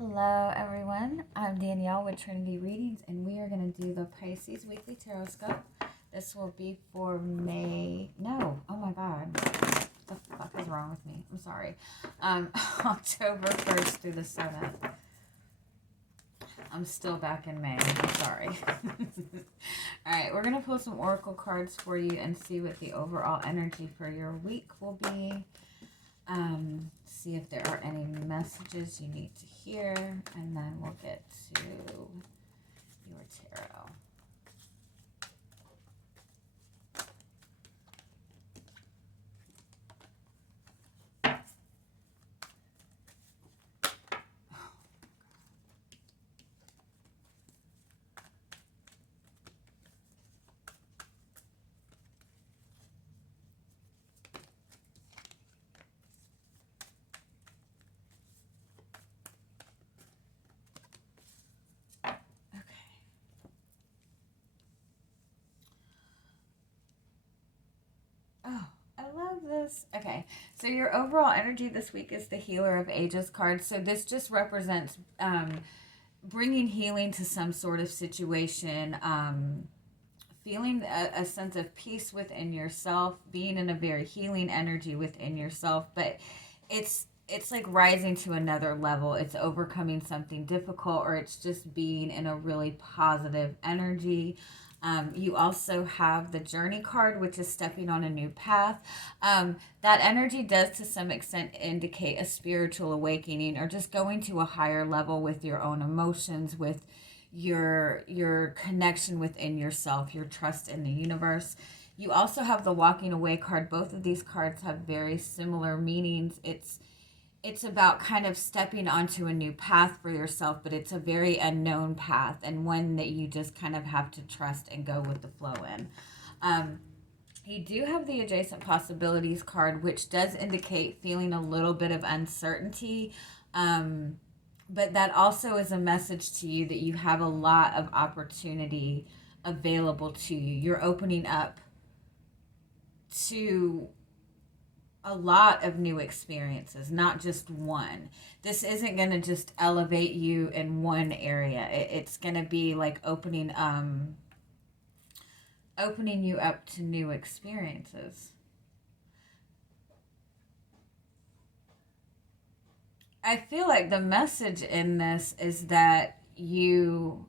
Hello everyone, I'm Danielle with Trinity Readings and we are going to do the Pisces Weekly Tarotscope. This will be for oh my god, what the fuck is wrong with me? I'm sorry. October 1st through the 7th. I'm still back in May, I'm sorry. Alright, we're going to pull some oracle cards for you and see what the overall energy for your week will be. See if there are any messages you need to hear, and then we'll get to your tarot. Oh, I love this. Okay, so your overall energy this week is the Healer of Ages card. So this just represents bringing healing to some sort of situation, feeling a sense of peace within yourself, being in a very healing energy within yourself. But it's like rising to another level. It's overcoming something difficult, or it's just being in a really positive energy. You also have the Journey card, which is stepping on a new path. That energy does to some extent indicate a spiritual awakening, or just going to a higher level with your own emotions, with your connection within yourself, your trust in the universe. You also have the Walking Away card. Both of these cards have very similar meanings. It's about kind of stepping onto a new path for yourself, but it's a very unknown path, and one that you just kind of have to trust and go with the flow in. You do have the Adjacent Possibilities card, which does indicate feeling a little bit of uncertainty, but that also is a message to you that you have a lot of opportunity available to you. You're opening up to a lot of new experiences, not just one. This isn't going to just elevate you in one area. It's going to be like opening you up to new experiences. I feel like the message in this is that you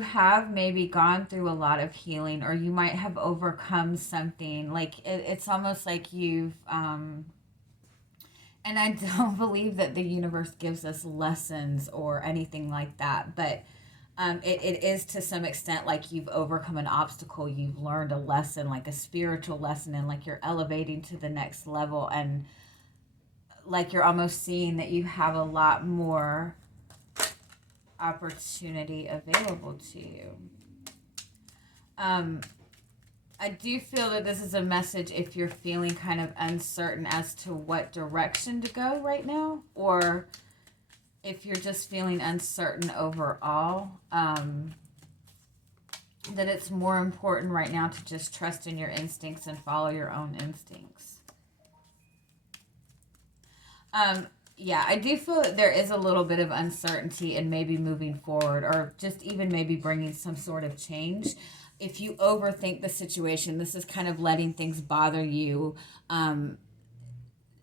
have maybe gone through a lot of healing, or you might have overcome something. Like it's almost like you've and I don't believe that the universe gives us lessons or anything like that, but it is to some extent like you've overcome an obstacle, you've learned a lesson, like a spiritual lesson, and like you're elevating to the next level, and like you're almost seeing that you have a lot more opportunity available to you. I do feel that this is a message if you're feeling kind of uncertain as to what direction to go right now, or if you're just feeling uncertain overall, that it's more important right now to just trust in your instincts and follow your own instincts. Yeah, I do feel that there is a little bit of uncertainty in maybe moving forward, or just even maybe bringing some sort of change. If you overthink the situation, this is kind of letting things bother you,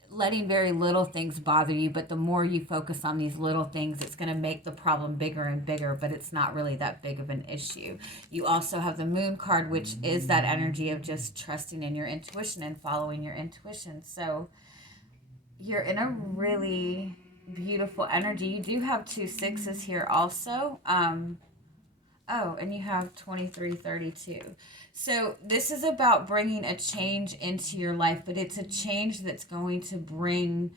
letting very little things bother you, but the more you focus on these little things, it's going to make the problem bigger and bigger, but it's not really that big of an issue. You also have the Moon card, which is that energy of just trusting in your intuition and following your intuition. So you're in a really beautiful energy. You do have 2 6s here also. Oh, and you have 2332. So this is about bringing a change into your life, but it's a change that's going to bring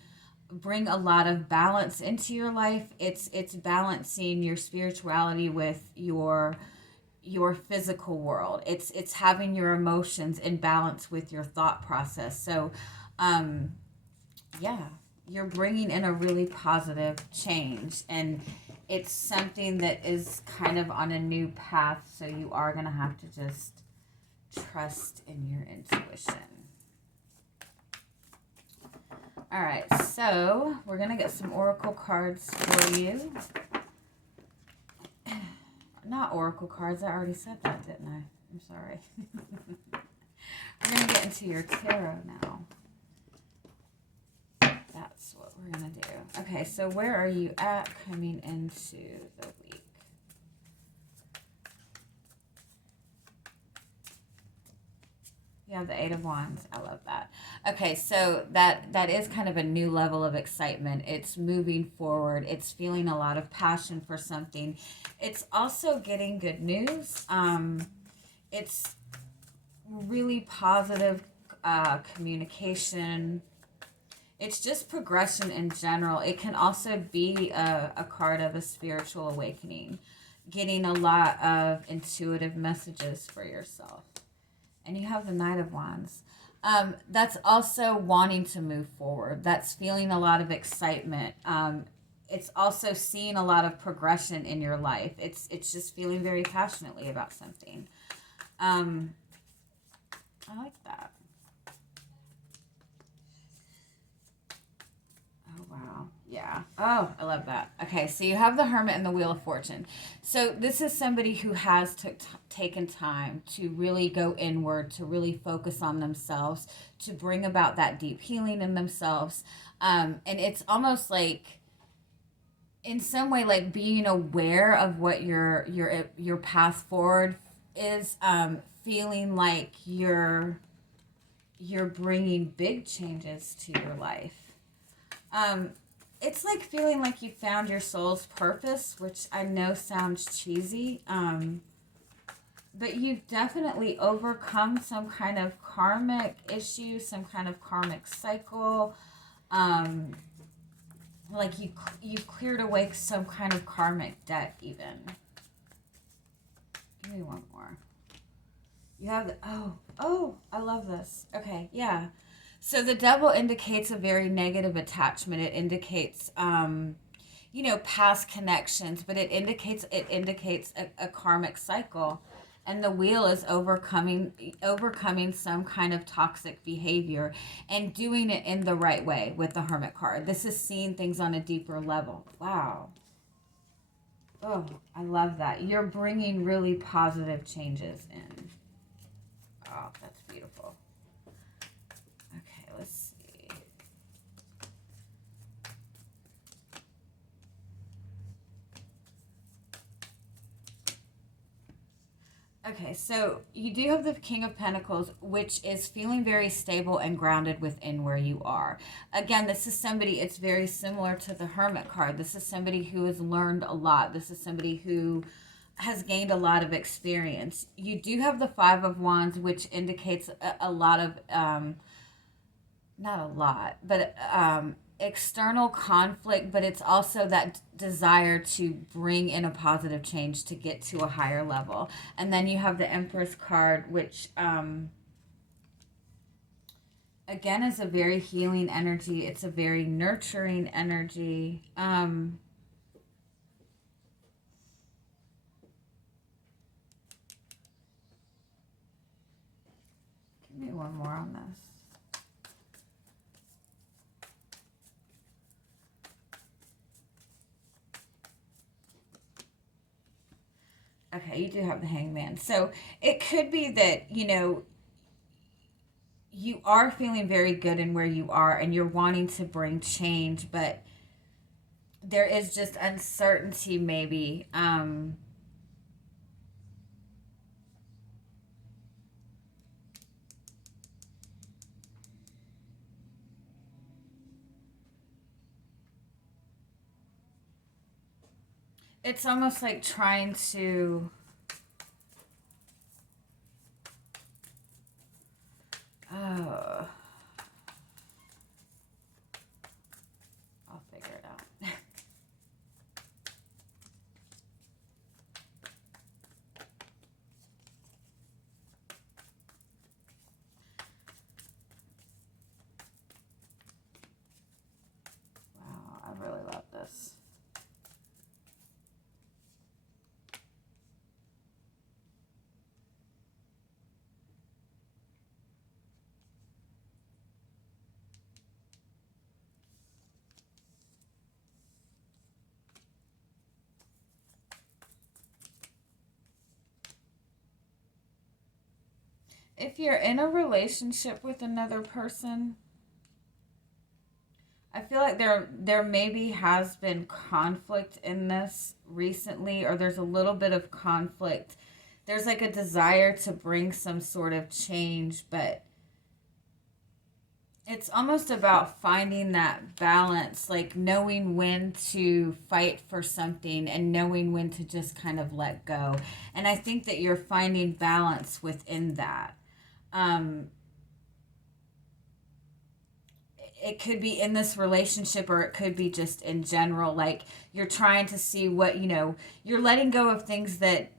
a lot of balance into your life. It's balancing your spirituality with your physical world. It's having your emotions in balance with your thought process. So yeah, you're bringing in a really positive change, and it's something that is kind of on a new path, so you are going to have to just trust in your intuition. All right, so we're going to get some oracle cards for you. Not oracle cards. I already said that, didn't I? I'm sorry. We're going to get into your tarot now. That's what we're going to do. Okay, so where are you at coming into the week? You have the Eight of Wands. I love that. Okay, so that is kind of a new level of excitement. It's moving forward. It's feeling a lot of passion for something. It's also getting good news. It's really positive communication. It's just progression in general. It can also be a card of a spiritual awakening, getting a lot of intuitive messages for yourself. And you have the Knight of Wands. That's also wanting to move forward. That's feeling a lot of excitement. It's also seeing a lot of progression in your life. It's just feeling very passionately about something. I like that. Oh, wow. Yeah. Oh, I love that. Okay, so you have the Hermit and the Wheel of Fortune. So this is somebody who has taken time to really go inward, to really focus on themselves, to bring about that deep healing in themselves. And it's almost like, in some way, like being aware of what your path forward is, feeling like you're bringing big changes to your life. It's like feeling like you found your soul's purpose, which I know sounds cheesy, but you've definitely overcome some kind of karmic issue, some kind of karmic cycle. Like you've cleared away some kind of karmic debt even. Give me one more. You have the, oh, I love this. Okay, yeah. So the Devil indicates a very negative attachment. It indicates, past connections, but it indicates a karmic cycle. And the Wheel is overcoming some kind of toxic behavior and doing it in the right way with the Hermit card. This is seeing things on a deeper level. Wow. Oh, I love that. You're bringing really positive changes in. Oh, that's beautiful. Okay, let's see. Okay, so you do have the King of Pentacles, which is feeling very stable and grounded within where you are. Again, this is somebody, it's very similar to the Hermit card. This is somebody who has learned a lot. This is somebody who has gained a lot of experience. You do have the Five of Wands, which indicates a lot of, not a lot, but external conflict, but it's also that desire to bring in a positive change to get to a higher level. And then you have the Empress card, which again is a very healing energy. It's a very nurturing energy. Give me one more on this. Okay, you do have the Hangman. So it could be that, you are feeling very good in where you are and you're wanting to bring change, but there is just uncertainty maybe. It's almost like trying to... Oh. I'll figure it out. Wow, I really love this. If you're in a relationship with another person, I feel like there maybe has been conflict in this recently, or there's a little bit of conflict. There's like a desire to bring some sort of change, but it's almost about finding that balance, like knowing when to fight for something and knowing when to just kind of let go. And I think that you're finding balance within that. Um, it could be in this relationship, or it could be just in general. Like you're trying to see what, you're letting go of things that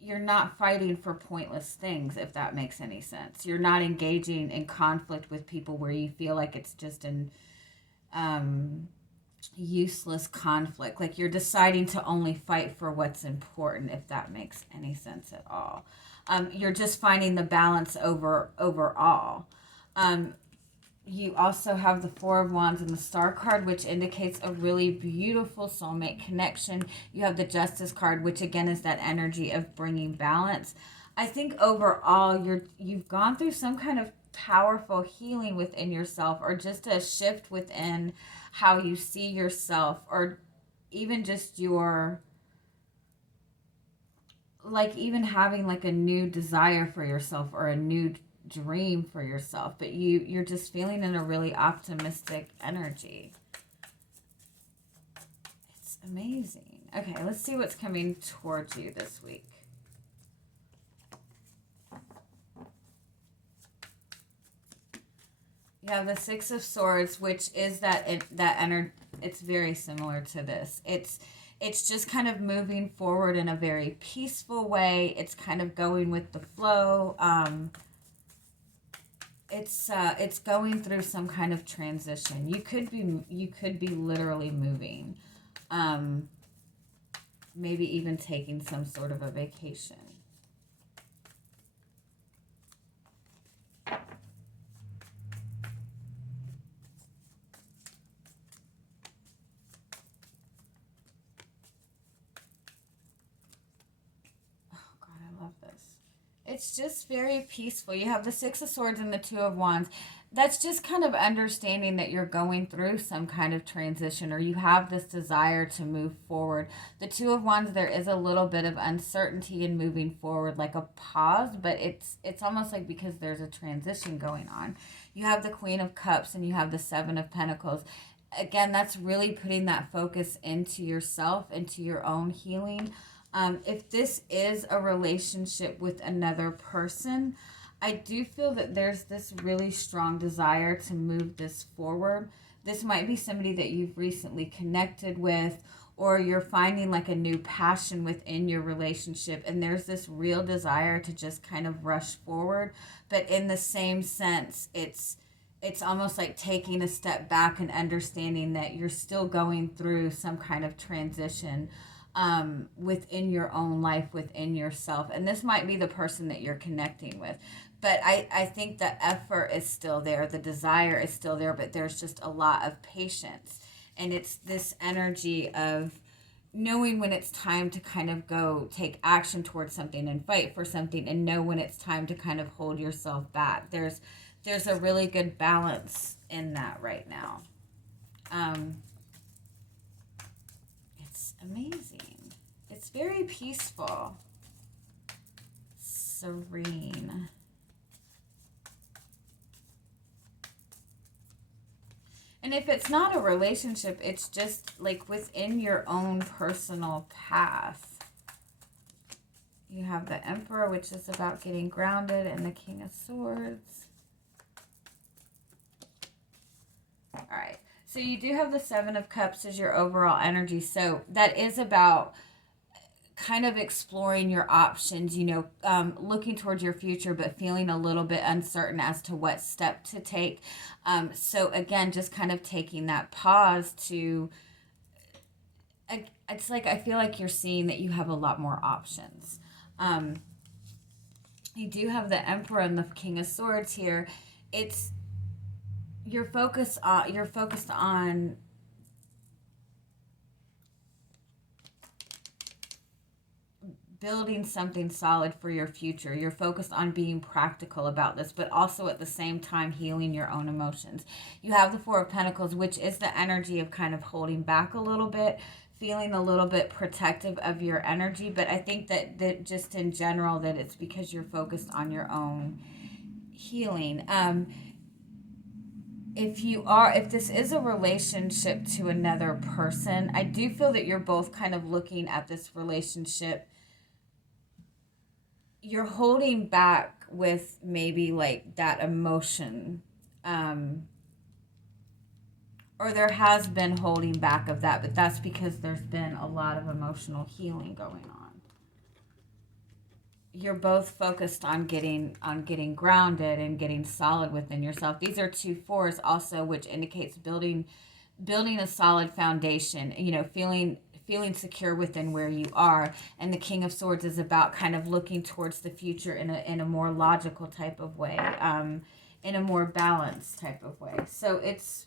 you're not fighting for pointless things, if that makes any sense. You're not engaging in conflict with people where you feel like it's just an um, useless conflict. Like you're deciding to only fight for what's important, if that makes any sense at all. You're just finding the balance overall. Um, you also have the Four of Wands and the Star card, which indicates a really beautiful soulmate connection. You have the Justice card, which again is that energy of bringing balance. I think overall you've gone through some kind of powerful healing within yourself, or just a shift within how you see yourself, or even just your, like, even having like a new desire for yourself or a new dream for yourself, but you're just feeling in a really optimistic energy. It's amazing. Okay, let's see what's coming towards you this week. You have the Six of Swords, which is that energy. It's very similar to this. It's just kind of moving forward in a very peaceful way. It's kind of going with the flow. It's going through some kind of transition. You could be literally moving, maybe even taking some sort of a vacation. It's just very peaceful. You have the Six of Swords and the Two of Wands. That's just kind of understanding that you're going through some kind of transition, or you have this desire to move forward. The Two of Wands, there is a little bit of uncertainty in moving forward, like a pause, but it's almost like because there's a transition going on. You have the Queen of Cups and you have the Seven of Pentacles. Again, that's really putting that focus into yourself, into your own healing. If this is a relationship with another person, I do feel that there's this really strong desire to move this forward. This might be somebody that you've recently connected with, or you're finding like a new passion within your relationship, and there's this real desire to just kind of rush forward. But in the same sense, it's almost like taking a step back and understanding that you're still going through some kind of transition within your own life, within yourself. And this might be the person that you're connecting with. But I think the effort is still there. The desire is still there, but there's just a lot of patience. And it's this energy of knowing when it's time to kind of go take action towards something and fight for something, and know when it's time to kind of hold yourself back. There's a really good balance in that right now. It's amazing. It's very peaceful, serene. And if it's not a relationship, it's just like within your own personal path. You have the Emperor, which is about getting grounded, and the King of Swords. All right. So you do have the Seven of Cups as your overall energy. So that is about kind of exploring your options, looking towards your future, but feeling a little bit uncertain as to what step to take. So again, just kind of taking that pause to, it's like, I feel like you're seeing that you have a lot more options. You do have the Emperor and the King of Swords here. You're focused on building something solid for your future. You're focused on being practical about this, but also at the same time healing your own emotions. You have the Four of Pentacles, which is the energy of kind of holding back a little bit, feeling a little bit protective of your energy. But I think that just in general, that it's because you're focused on your own healing. If this is a relationship to another person, I do feel that you're both kind of looking at this relationship. You're holding back with maybe like that emotion, or there has been holding back of that, but that's because there's been a lot of emotional healing going on. You're both focused on getting grounded and getting solid within yourself. These are two fours also, which indicates building a solid foundation, feeling secure within where you are. And the King of Swords is about kind of looking towards the future in a more logical type of way, in a more balanced type of way. So it's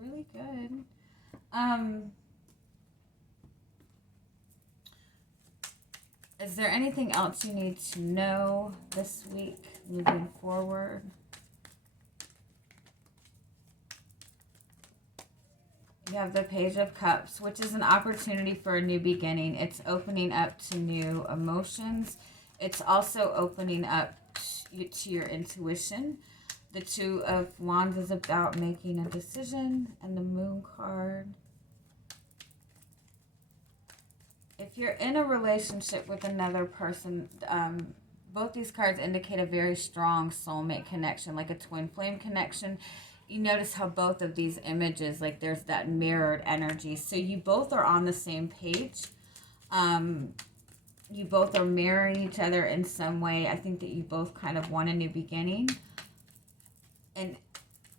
really good. Is there anything else you need to know this week moving forward? You have the Page of Cups, which is an opportunity for a new beginning. It's opening up to new emotions. It's also opening up to your intuition. The Two of Wands is about making a decision, and the Moon card. If you're in a relationship with another person, both these cards indicate a very strong soulmate connection, like a twin flame connection. You notice how both of these images, like there's that mirrored energy. So you both are on the same page. You both are mirroring each other in some way. I think that you both kind of want a new beginning. And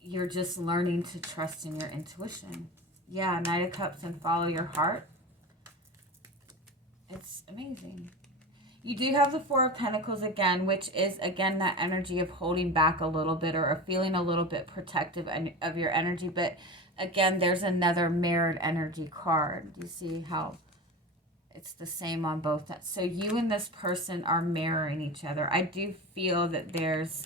you're just learning to trust in your intuition. Yeah, Knight of Cups and follow your heart. It's amazing. You do have the Four of Pentacles again, which is, again, that energy of holding back a little bit or feeling a little bit protective of your energy. But, again, there's another mirrored energy card. You see how it's the same on both. So you and this person are mirroring each other. I do feel that there's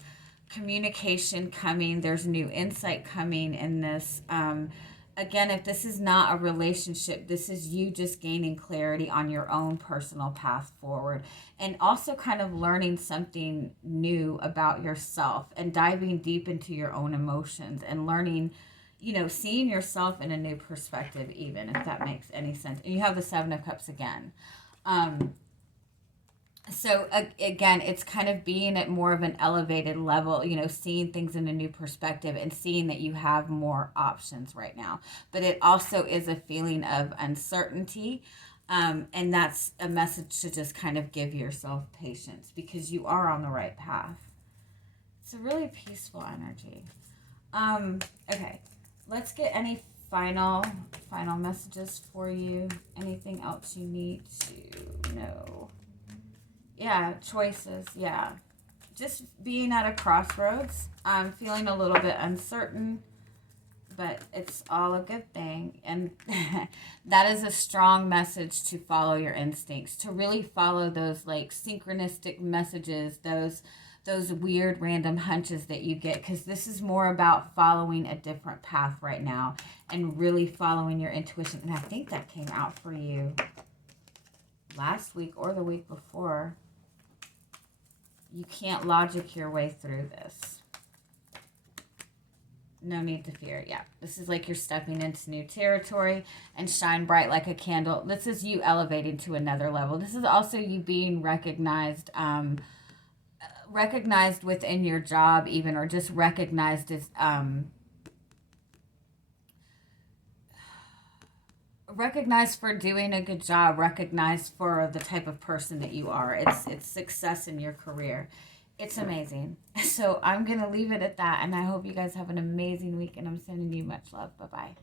communication coming. There's new insight coming in this. Again, if this is not a relationship, this is you just gaining clarity on your own personal path forward, and also kind of learning something new about yourself and diving deep into your own emotions and learning, seeing yourself in a new perspective, even if that makes any sense. And you have the Seven of Cups again. So again, it's kind of being at more of an elevated level, seeing things in a new perspective and seeing that you have more options right now. But it also is a feeling of uncertainty. And that's a message to just kind of give yourself patience because you are on the right path. It's a really peaceful energy. Okay, let's get any final messages for you. Anything else you need to know? Yeah, choices. Yeah. Just being at a crossroads. I'm feeling a little bit uncertain, but it's all a good thing. And that is a strong message to follow your instincts, to really follow those like synchronistic messages, those weird random hunches that you get, because this is more about following a different path right now and really following your intuition. And I think that came out for you last week or the week before. You can't logic your way through this. No need to fear. Yeah, this is like you're stepping into new territory and shine bright like a candle. This is you elevating to another level. This is also you being recognized, recognized within your job even, or just recognized as, recognized for doing a good job, recognized for the type of person that you are. It's success in your career. It's amazing. So I'm going to leave it at that, and I hope you guys have an amazing week, and I'm sending you much love. Bye-bye.